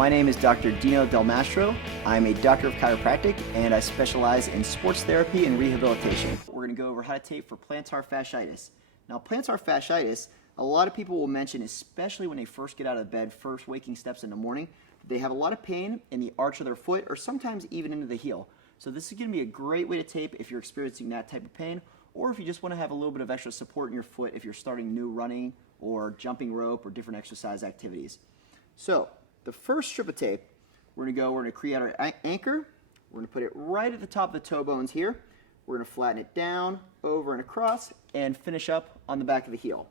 My name is Dr. Dino Del Mastro. I'm a doctor of chiropractic and I specialize in sports therapy and rehabilitation. We're going to go over how to tape for plantar fasciitis. Now, plantar fasciitis, a lot of people will mention, especially when they first get out of bed, first waking steps in the morning, they have a lot of pain in the arch of their foot or sometimes even into the heel. So this is going to be a great way to tape if you're experiencing that type of pain, or if you just want to have a little bit of extra support in your foot if you're starting new running or jumping rope or different exercise activities. So the first strip of tape, we're going to create our anchor. We're going to put it right at the top of the toe bones here. We're going to flatten it down, over and across, and finish up on the back of the heel.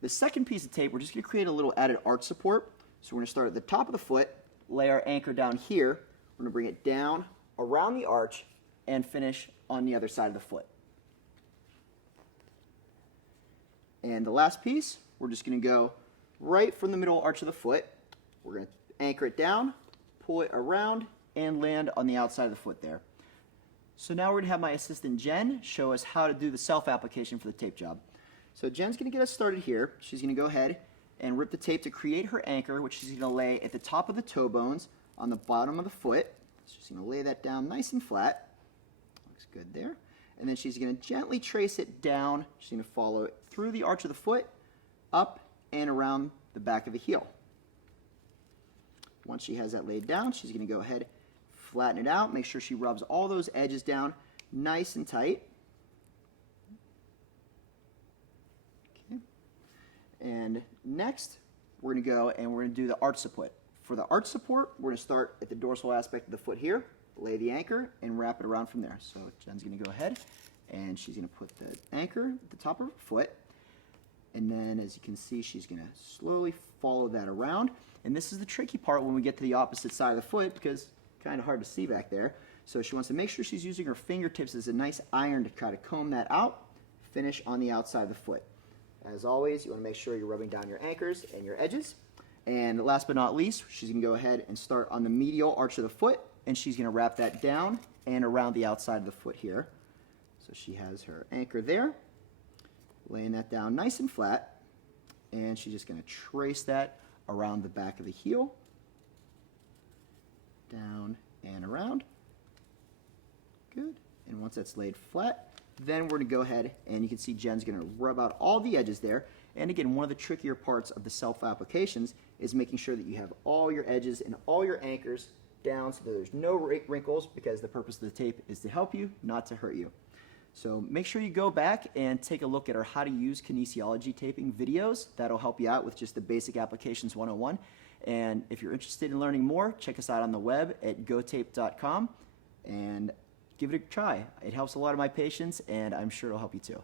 The second piece of tape, we're just going to create a little added arch support. So we're going to start at the top of the foot, lay our anchor down here. We're going to bring it down around the arch and finish on the other side of the foot. And the last piece, we're just going to go right from the middle arch of the foot. We're going to anchor it down, pull it around, and land on the outside of the foot there. So now we're going to have my assistant Jen show us how to do the self-application for the tape job. So Jen's going to get us started here. She's going to go ahead and rip the tape to create her anchor, which she's going to lay at the top of the toe bones on the bottom of the foot. So she's going to lay that down nice and flat. Looks good there. And then she's going to gently trace it down. She's going to follow it through the arch of the foot, up and around the back of the heel. Once she has that laid down, she's going to go ahead, flatten it out, make sure she rubs all those edges down nice and tight. Okay. And next, we're going to go and we're going to do the arch support. For the arch support, we're going to start at the dorsal aspect of the foot here, lay the anchor, and wrap it around from there. So Jen's going to go ahead, and she's going to put the anchor at the top of her foot. And then, as you can see, she's going to slowly follow that around. And this is the tricky part when we get to the opposite side of the foot, because it's kind of hard to see back there. So she wants to make sure she's using her fingertips as a nice iron to try to comb that out, finish on the outside of the foot. As always, you want to make sure you're rubbing down your anchors and your edges. And last but not least, she's going to go ahead and start on the medial arch of the foot, and she's going to wrap that down and around the outside of the foot here. So she has her anchor there, laying that down nice and flat, and she's just going to trace that around the back of the heel, down and around. Good. And once that's laid flat, then we're going to go ahead and you can see Jen's going to rub out all the edges there. And again, one of the trickier parts of the self-applications is making sure that you have all your edges and all your anchors down so that there's no wrinkles, because the purpose of the tape is to help you, not to hurt you. So make sure you go back and take a look at our how to use kinesiology taping videos. That'll help you out with just the basic applications 101. And if you're interested in learning more, check us out on the web at gotape.com and give it a try. It helps a lot of my patients, and I'm sure it'll help you too.